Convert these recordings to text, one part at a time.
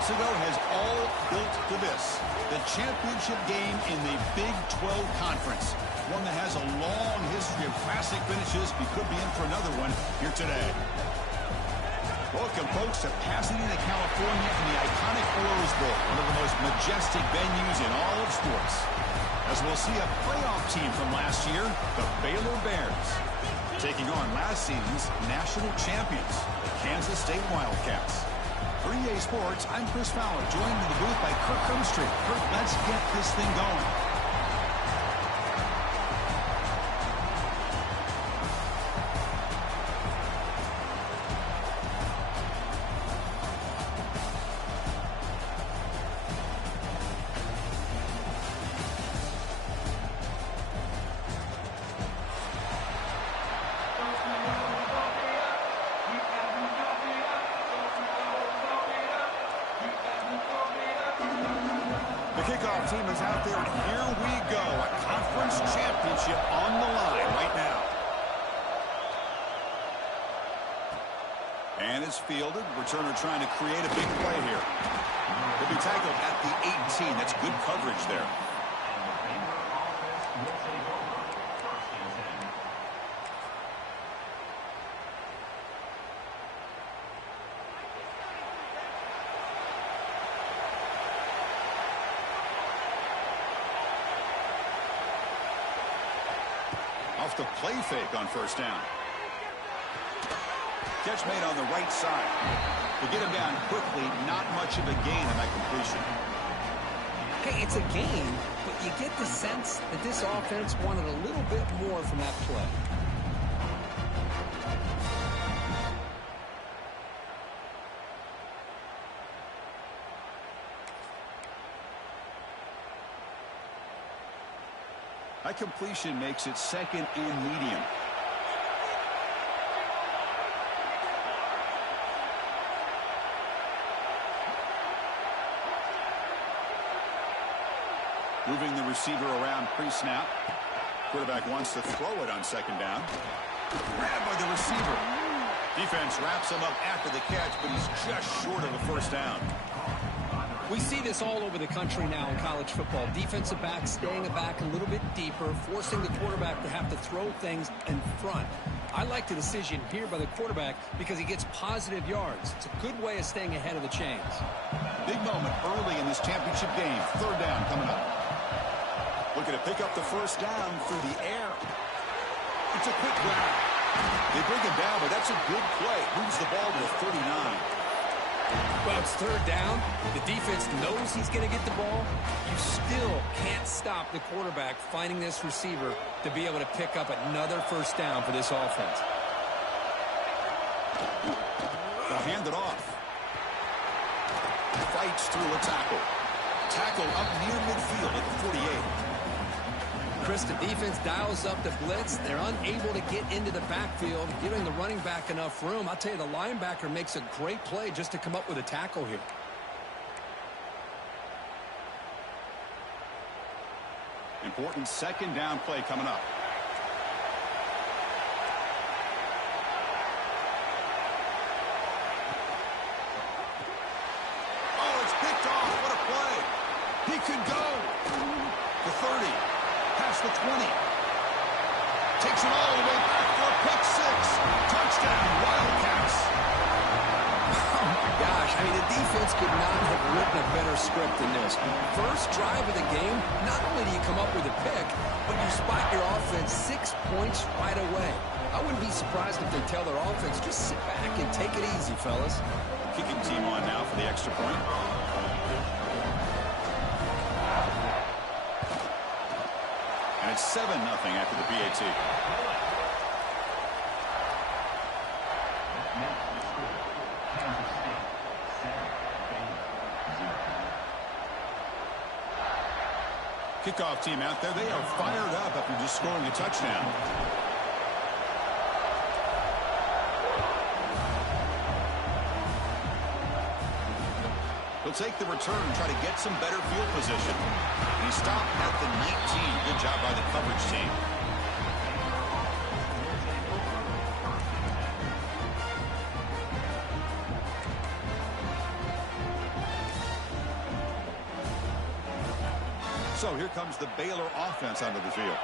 months ago has all built to this. The championship game in the Big 12 Conference. One that has a long history of classic finishes. We could be in for another one here today. Welcome, folks, to Pasadena, California in the iconic Rose Bowl, one of the most majestic venues in all of sports. As we'll see a playoff team from last year, the Baylor Bears, taking on last season's national champions, the Kansas State Wildcats. For EA Sports, I'm Chris Fowler, joined in the booth by Kirk Cumstreet. Kirk, let's get this thing going. The kickoff team is out there, and here we go. A conference championship on the line right now. And it's fielded. Returner trying to create a big play here. He'll be tackled at the 18. That's good coverage there. Off the play fake on first down. Catch made on the right side. To get him down quickly, not much of a gain in that completion. Hey, it's a gain, but you get the sense that this offense wanted a little bit more from that play. That completion makes it second and medium. Moving the receiver around pre-snap. Quarterback wants to throw it on second down. Grabbed by the receiver. Defense wraps him up after the catch, but he's just short of a first down. We see this all over the country now in college football. Defensive backs staying back a little bit deeper, forcing the quarterback to have to throw things in front. I like the decision here by the quarterback because he gets positive yards. It's a good way of staying ahead of the chains. Big moment early in this championship game. Third down coming up. Looking to pick up the first down through the air. It's a quick grab. They bring him down, but that's a good play. Moves the ball to the 39. Well, it's third down. The defense knows he's going to get the ball. You still can't stop the quarterback finding this receiver to be able to pick up another first down for this offense. They'll hand it off. Fights through a tackle. Tackle up near midfield at the 48. Chris, the defense dials up the blitz. They're unable to get into the backfield, giving the running back enough room. I'll tell you, the linebacker makes a great play just to come up with a tackle here. Important second down play coming up. Oh, it's picked off. What a play. He could go. The 30. Past the 20. Takes it all the way back for a pick six. Touchdown, Wildcats. Oh, my gosh. I mean, the defense could not have written a better script than this. First drive of the game, not only do you come up with a pick, but you spot your offense 6 points right away. I wouldn't be surprised if they tell their offense, just sit back and take it easy, fellas. Kicking team on now for the extra point. And it's 7-0 after the PAT. Kickoff team out there. They are fired up after just scoring a touchdown. He'll take the return and try to get some better field position. And he stopped at the 19. Good job by the coverage team. So here comes the Baylor offense onto the field.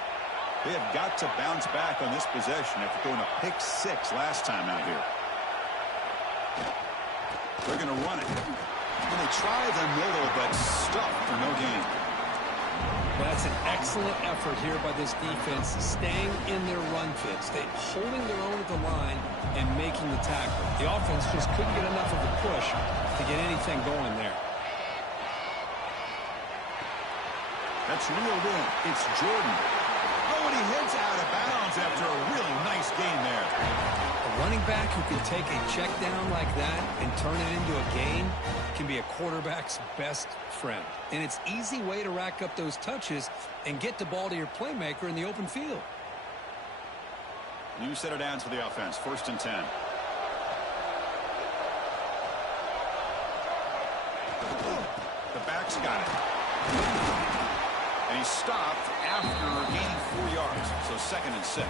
They have got to bounce back on this possession after throwing a pick 6 last time out here. They're going to run it. And they try the middle, but stuffed for no gain. That's an excellent effort here by this defense, staying in their run fits, holding their own at the line and making the tackle. The offense just couldn't get enough of a push to get anything going there. That's reeled in. It's Jordan. Oh, and he heads out of bounds after a really nice gain there. A running back who can take a check down like that and turn it into a gain can be a quarterback's best friend. And it's an easy way to rack up those touches and get the ball to your playmaker in the open field. New set of downs for the offense. 1st and 10. The back's got it. And he stopped after gaining 4 yards. So 2nd and 6.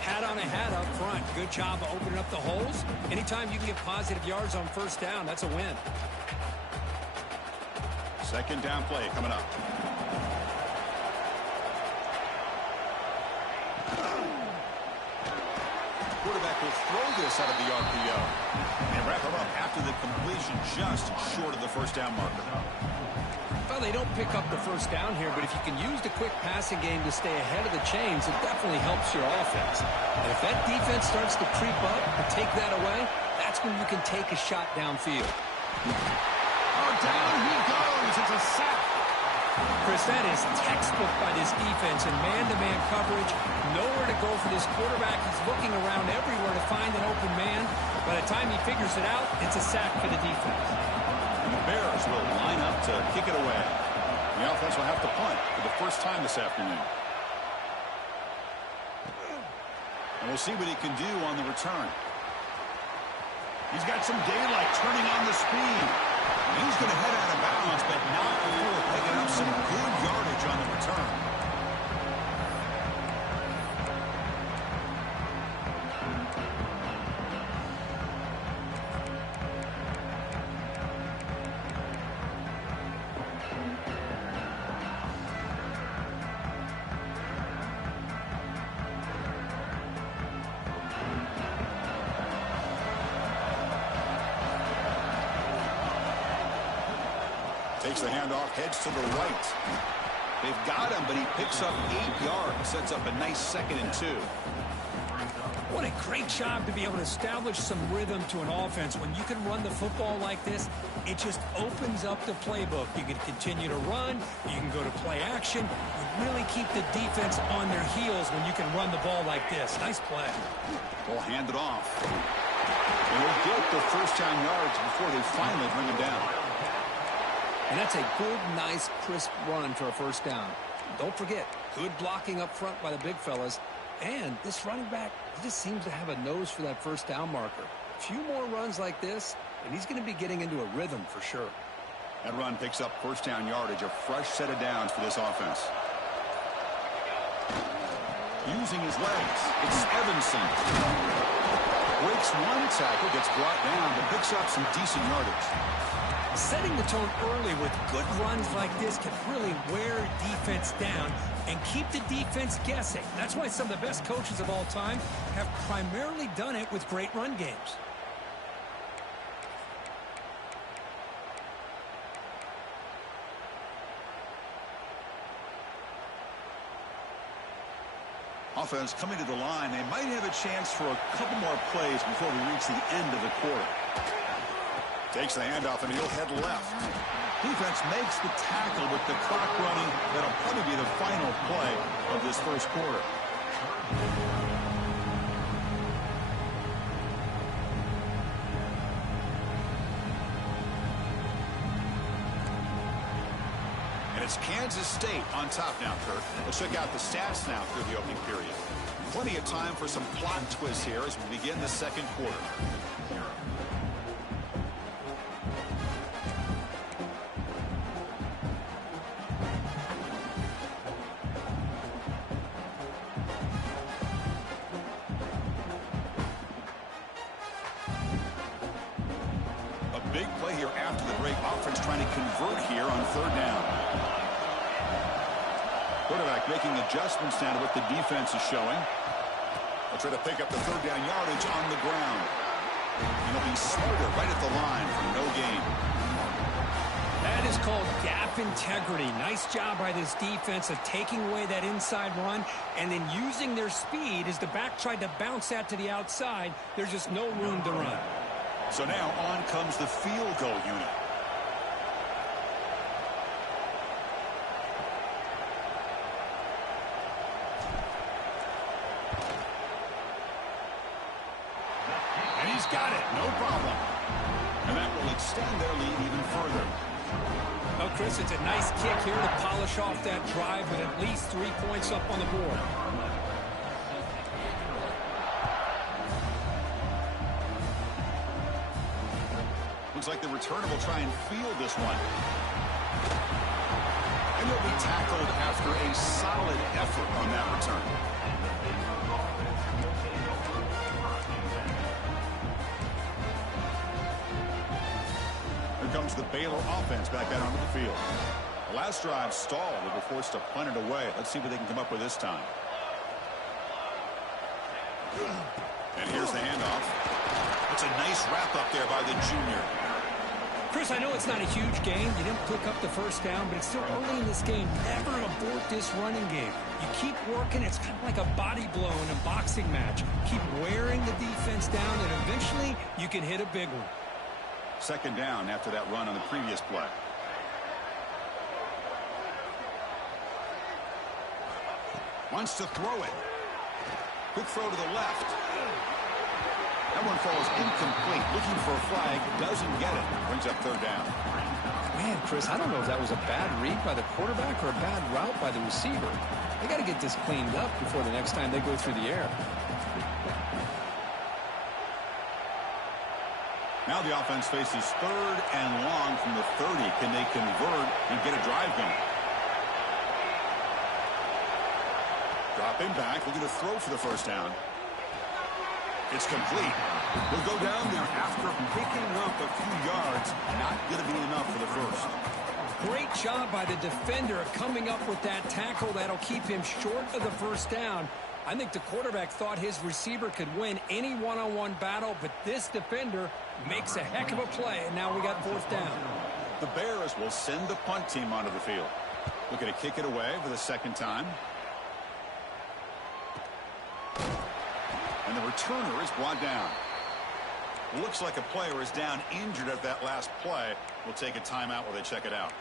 Hat on a hat up front. Good job of opening up the holes. Anytime you can get positive yards on 1st down, that's a win. 2nd down play coming up. Quarterback will throw this out of the RPO. And wrap it up after the completion just short of the 1st down marker. Well, they don't pick up the 1st down here, but if you can use the quick passing game to stay ahead of the chains, it definitely helps your offense. And if that defense starts to creep up and take that away, that's when you can take a shot downfield. Oh, down he goes. It's a sack. Chris, that is textbook by this defense in man-to-man coverage. Nowhere to go for this quarterback. He's looking around everywhere to find an open man. By the time he figures it out, it's a sack for the defense. And the Bears will line up to kick it away. The offense will have to punt for the first time this afternoon. And we'll see what he can do on the return. He's got some daylight turning on the speed. And he's going to head out of bounds, but not before picking up some good yardage on the return. Takes the handoff, heads to the right. They've got him, but he picks up 8 yards. Sets up a nice 2nd and 2. What a great job to be able to establish some rhythm to an offense. When you can run the football like this, it just opens up the playbook. You can continue to run. You can go to play action. You really keep the defense on their heels when you can run the ball like this. Nice play. They'll hand it off. And they'll get the 1st down yards before they finally bring him down. And that's a good, nice, crisp run for a 1st down. Don't forget, good blocking up front by the big fellas. And this running back, he just seems to have a nose for that 1st down marker. A few more runs like this, and he's going to be getting into a rhythm for sure. That run picks up 1st down yardage, a fresh set of downs for this offense. Using his legs, it's Evanson. Breaks one tackle, gets brought down, but picks up some decent yardage. Setting the tone early with good runs like this can really wear defense down and keep the defense guessing. That's why some of the best coaches of all time have primarily done it with great run games. Offense coming to the line. They might have a chance for a couple more plays before we reach the end of the quarter. Takes the handoff, and he'll head left. Defense makes the tackle with the clock running. That'll probably be the final play of this 1st quarter. And it's Kansas State on top now, Kirk. Let's check out the stats now through the opening period. Plenty of time for some plot twists here as we begin the 2nd quarter. Big play here after the break. Offense trying to convert here on 3rd down. Quarterback making adjustments now to what the defense is showing. They'll try to pick up the third down yardage on the ground. And they'll be smarter right at the line for no gain. That is called gap integrity. Nice job by this defense of taking away that inside run and then using their speed as the back tried to bounce that to the outside. There's just no room to run. So now on comes the field goal unit. And he's got it, no problem. And that will extend their lead even further. Well, Chris, it's a nice kick here to polish off that drive with at least 3 points up on the board. Looks like the returner will try and field this one. And he'll be tackled after a solid effort on that return. Here comes the Baylor offense back out onto the field. The last drive stalled. They were forced to punt it away. Let's see what they can come up with this time. And here's the handoff. It's a nice wrap up there by the junior. Chris, I know it's not a huge game. You didn't pick up the first down, but it's still early in this game. Never abort this running game. You keep working. It's kind of like a body blow in a boxing match. Keep wearing the defense down, and eventually you can hit a big one. Second down after that run on the previous play. Wants to throw it. Quick throw to the left. That one falls incomplete. Looking for a flag. Doesn't get it. Brings up third down. Man, Chris, I don't know if that was a bad read by the quarterback or a bad route by the receiver. They got to get this cleaned up before the next time they go through the air. Now the offense faces third and long from the 30. Can they convert and get a drive going? Dropping back, looking to throw for the first down. It's complete. He'll go down there after picking up a few yards. Not going to be enough for the first. Great job by the defender coming up with that tackle that'll keep him short of the first down. I think the quarterback thought his receiver could win any one-on-one battle, but this defender makes a heck of a play, and now we got fourth down. The Bears will send the punt team onto the field. Looking to kick it away for the second time. And the returner is brought down. Looks like a player is down injured at that last play. We'll take a timeout while they check it out.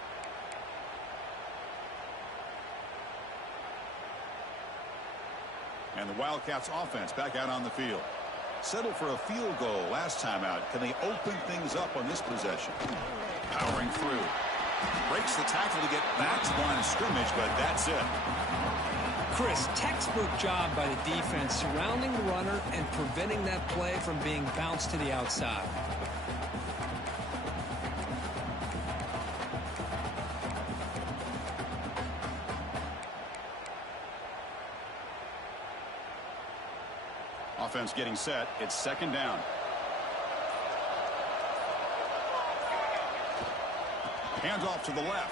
And the Wildcats offense back out on the field. Settled for a field goal last time out. Can they open things up on this possession? Powering through. Breaks the tackle to get back to the line of scrimmage, but that's it. Chris, textbook job by the defense surrounding the runner and preventing that play from being bounced to the outside. Offense getting set. It's second down. Handoff to the left.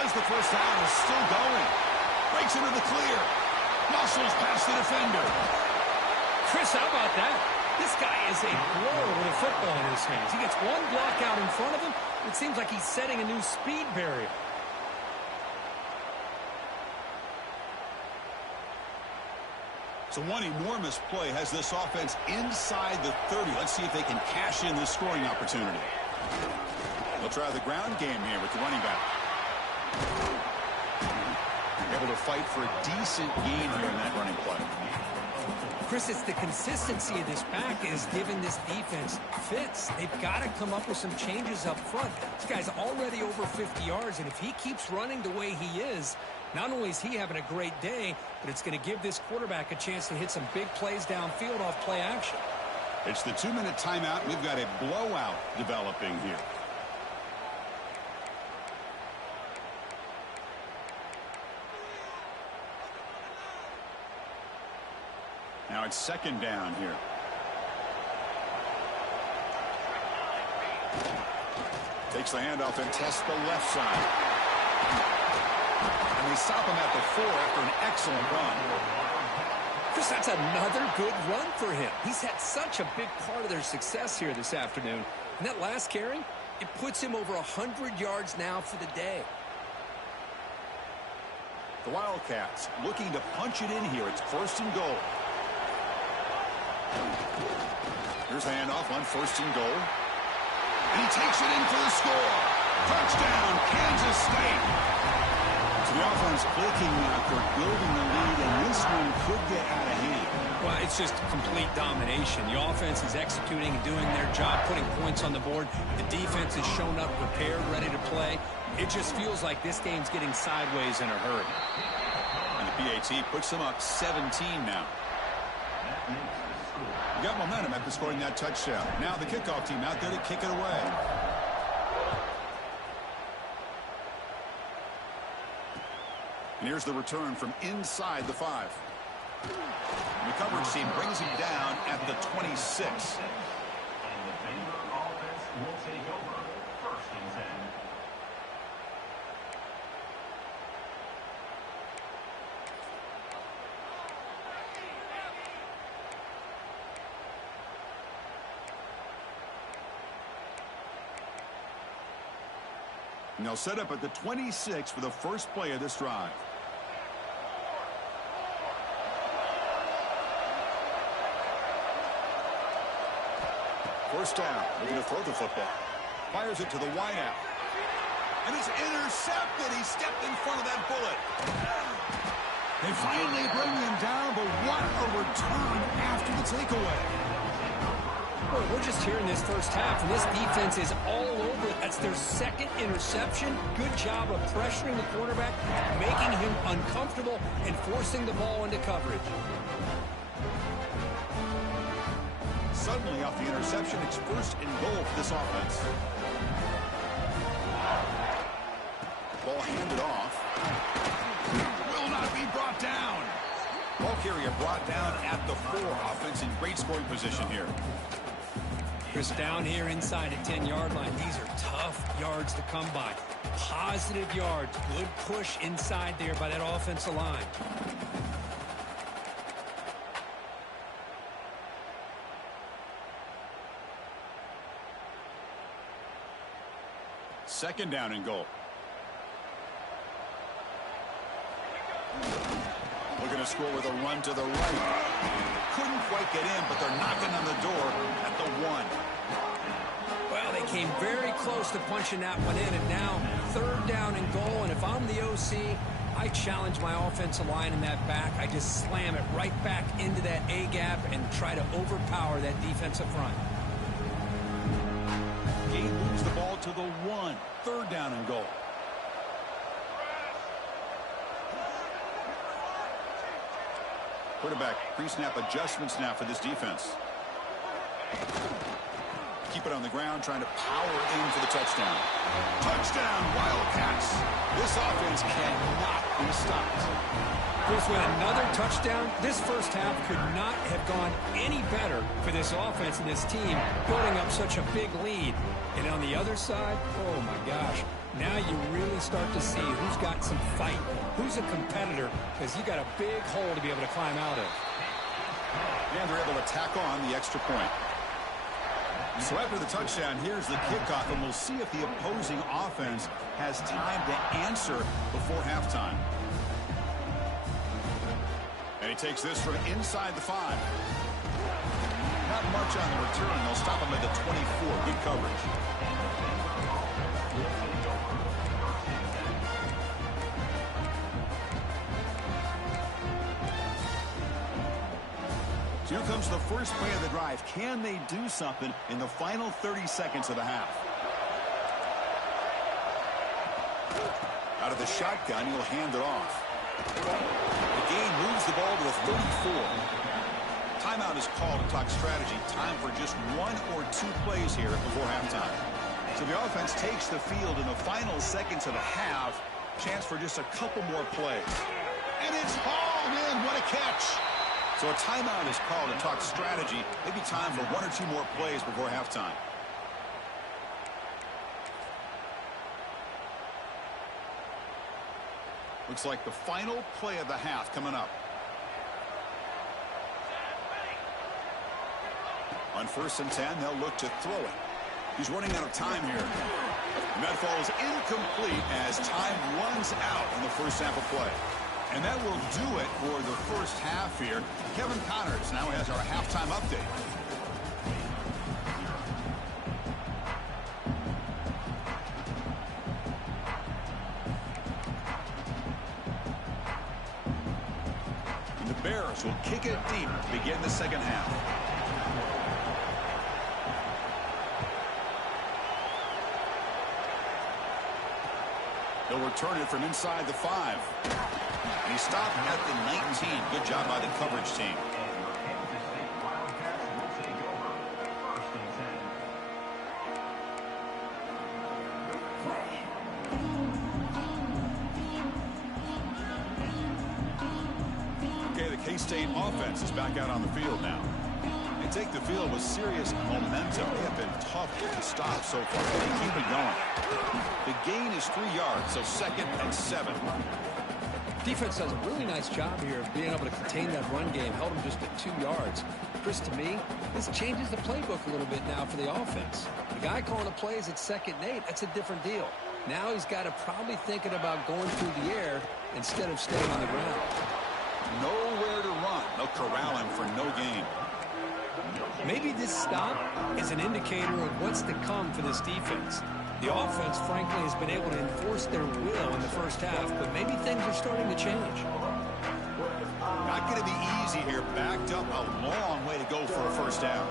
As the first down is still going. Breaks into the clear. Muscles past the defender. Chris, how about that? This guy is a blower with a football in his hands. He gets one block out in front of him. It seems like he's setting a new speed barrier. So one enormous play has this offense inside the 30. Let's see if they can cash in this scoring opportunity. They'll try the ground game here with the running back. Able to fight for a decent gain here in that running play. Chris, it's the consistency of this back is giving this defense fits. They've got to come up with some changes up front. This guy's already over 50 yards, and if he keeps running the way he is, not only is he having a great day, but it's going to give this quarterback a chance to hit some big plays downfield off play action. It's the 2-minute timeout. We've got a blowout developing here. Now it's second down here. Takes the handoff and tests the left side. And they stop him at the 4 after an excellent run. Chris, that's another good run for him. He's had such a big part of their success here this afternoon. And that last carry, it puts him over 100 yards now for the day. The Wildcats looking to punch it in here. It's 1st and goal. Here's a handoff on 1st and goal. And he takes it in for the score. Touchdown, Kansas State. So the offense clicking after building the lead, and this one could get out of hand. Well, it's just complete domination. The offense is executing and doing their job, putting points on the board. The defense has shown up prepared, ready to play. It just feels like this game's getting sideways in a hurry. And the PAT puts them up 17 now. We got momentum after scoring that touchdown. Now the kickoff team out there to kick it away. And here's the return from inside the 5. The coverage team brings him down at the 26. And the Baylor offense will take over 1st and 10. And they'll set up at the 26 for the first play of this drive. First down, looking to throw the football. Fires it to the wideout. And it's intercepted. He stepped in front of that bullet. They finally bring him down, but what a return after the takeaway. Boy, we're just here in this first half, and this defense is all over it. That's their 2nd interception. Good job of pressuring the quarterback, making him uncomfortable, and forcing the ball into coverage. Suddenly, off the interception, it's 1st and goal for this offense. Ball handed off. Will not be brought down. Ball carrier brought down at the 4. Offense in great scoring position here. Chris, down here inside the 10-yard line, these are tough yards to come by. Positive yards. Good push inside there by that offensive line. Second down and goal. Looking to score with a run to the right. Couldn't quite get in, but they're knocking on the door at the 1. Well, they came very close to punching that one in, and now 3rd down and goal. And if I'm the OC, I challenge my offensive line in that back. I just slam it right back into that A-gap and try to overpower that defensive front. Gabe moves the ball to the 1. 3rd down and goal. Quarterback pre-snap adjustments now for this defense. Keep it on the ground, trying to power in for the touchdown. Touchdown, Wildcats. This offense cannot be stopped. Chris, with another touchdown, this first half could not have gone any better for this offense and this team, building up such a big lead. And on the other side, oh my gosh, now you really start to see who's got some fight, who's a competitor, because you got a big hole to be able to climb out of. And they're able to tack on the extra point. So after the touchdown, here's the kickoff, and we'll see if the opposing offense has time to answer before halftime. And he takes this from inside the 5. Not much on the return. They'll stop him at the 24. Good coverage. So here comes the first play of the drive. Can they do something in the final 30 seconds of the half? Out of the shotgun, he'll hand it off. The game moves the ball to the 34. Timeout is called to talk strategy. Time for just 1 or 2 plays here before halftime. So the offense takes the field in the final seconds of the half. Chance for just a couple more plays. And it's hauled in. What a catch. So a timeout is called to talk strategy. Maybe time for 1 or 2 more plays before halftime. Looks like the final play of the half coming up. On 1st and 10, they'll look to throw it. He's running out of time here. And that falls incomplete as time runs out in the first half of play. And that will do it for the first half here. Kevin Connors now has our halftime update. And the Bears will kick it deep to begin the second half. They'll return it from inside the 5. And he stopped at the 19. Good job by the coverage team. Okay, the K-State offense is back out on the field now. They take the field with serious momentum. They have been tough to stop so far. They keep it going. The gain is 3 yards, so 2nd and 7. Defense does a really nice job here of being able to contain that run game. Held them just at 2 yards. Chris, to me, this changes the playbook a little bit now for the offense. The guy calling the plays at 2nd and 8, that's a different deal. Now he's got to probably thinking about going through the air instead of staying on the ground. Nowhere to run. They'll corral him for no gain. Maybe this stop is an indicator of what's to come for this defense. The offense, frankly, has been able to enforce their will in the first half, but maybe things are starting to change. Not going to be easy here. Backed up a long way to go for a first down.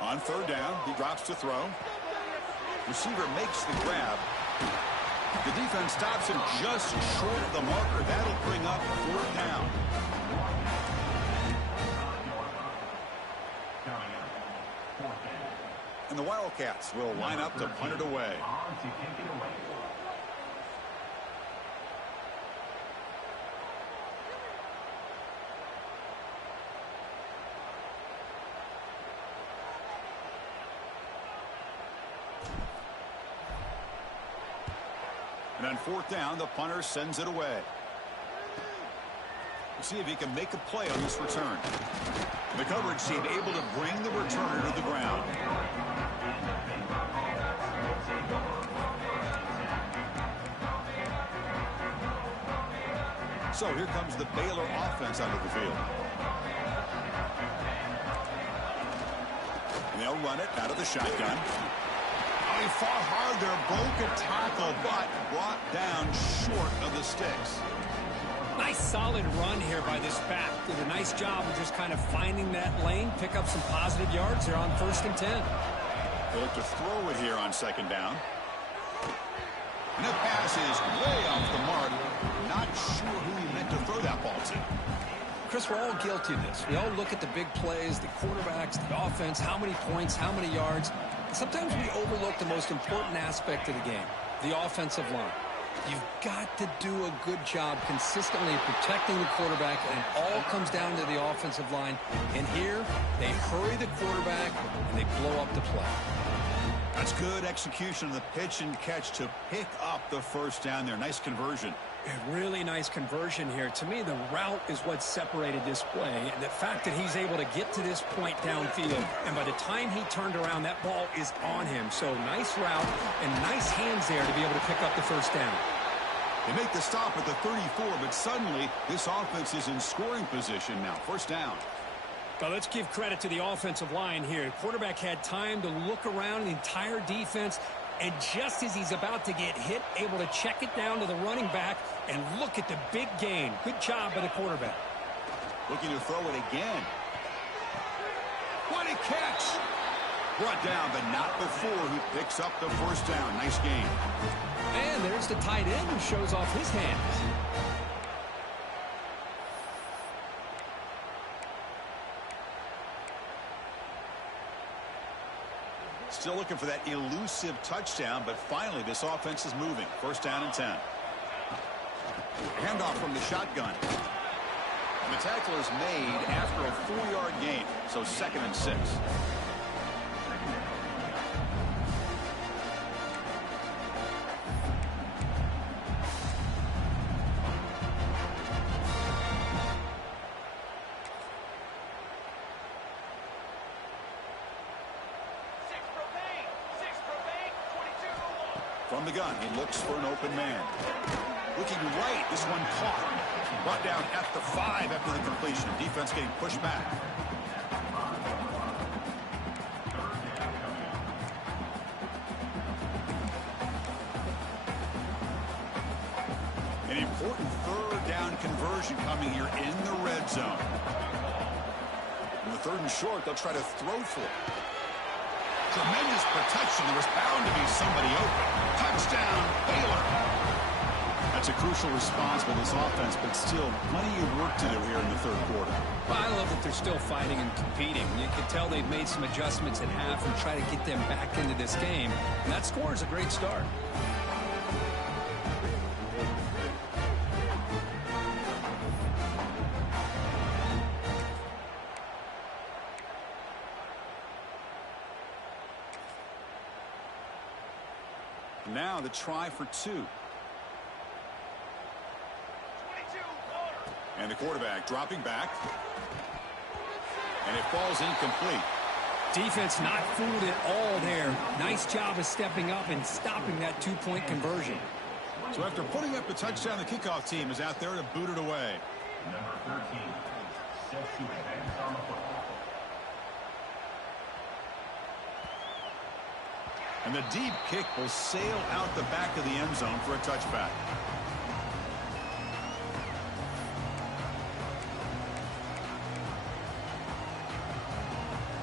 On 3rd down, he drops to throw. Receiver makes the grab. The defense stops him just short of the marker. That'll bring up 4th down. And the Wildcats will line up to punt it away. And on 4th down, the punter sends it away. We'll see if he can make a play on this return. The coverage team able to bring the returner to the ground. So here comes the Baylor offense onto the field. And they'll run it out of the shotgun. Oh, he fought hard there, broke a tackle, but brought down short of the sticks. Nice solid run here by this back. Did a nice job of just kind of finding that lane, pick up some positive yards here on 1st and 10. They look to throw it here on 2nd down. And that pass is way off the mark. Not sure who he meant to throw that ball to. Chris, we're all guilty of this. We all look at the big plays, the quarterbacks, the offense, how many points, how many yards. Sometimes we overlook the most important aspect of the game, the offensive line. You've got to do a good job consistently protecting the quarterback, and it all comes down to the offensive line. And here, they hurry the quarterback, and they blow up the play. That's good execution of the pitch and catch to pick up the first down there. Nice conversion. A really nice conversion here. To me, the route is what separated this play. And the fact that he's able to get to this point downfield, and by the time he turned around, that ball is on him. So nice route and nice hands there to be able to pick up the first down. They make the stop at the 34, but suddenly this offense is in scoring position now. First down. Well, let's give credit to the offensive line here. Quarterback had time to look around the entire defense, and just as he's about to get hit, able to check it down to the running back, and look at the big gain. Good job by the quarterback. Looking to throw it again. What a catch! Brought down, but not before he picks up the first down. Nice game. And there's the tight end who shows off his hands. Still looking for that elusive touchdown, but finally this offense is moving. First down and 10. Handoff from the shotgun. The tackle is made after a 4-yard gain, so 2nd and 6. From the gun, he looks for an open man. Looking right, this one caught. Brought down at the 5 after the completion. Defense getting pushed back. An important 3rd down conversion coming here in the red zone. On the 3rd and short, they'll try to throw for it. Tremendous protection. There was bound to be somebody open. Touchdown, Baylor. That's a crucial response by this offense, but still plenty of work to do here in the 3rd quarter. Well, I love that they're still fighting and competing. You can tell they've made some adjustments at half and try to get them back into this game. And that score is a great start. Now the try for 2. And the quarterback dropping back. And it falls incomplete. Defense not fooled at all there. Nice job of stepping up and stopping that 2-point conversion. So after putting up the touchdown, the kickoff team is out there to boot it away. Number 13 set to advance on the football. And the deep kick will sail out the back of the end zone for a touchback.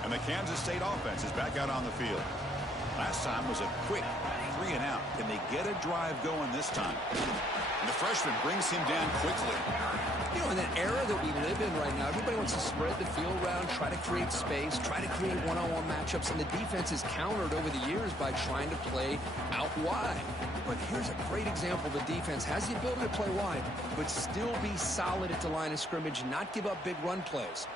And the Kansas State offense is back out on the field. Last time was a quick 3 and out. Can they get a drive going this time? And the freshman brings him down quickly. You know, in that era that we live in right now, everybody wants to spread the field around, try to create space, try to create one-on-one matchups, and the defense is countered over the years by trying to play out wide. But here's a great example. The defense has the ability to play wide, but still be solid at the line of scrimmage, not give up big run plays.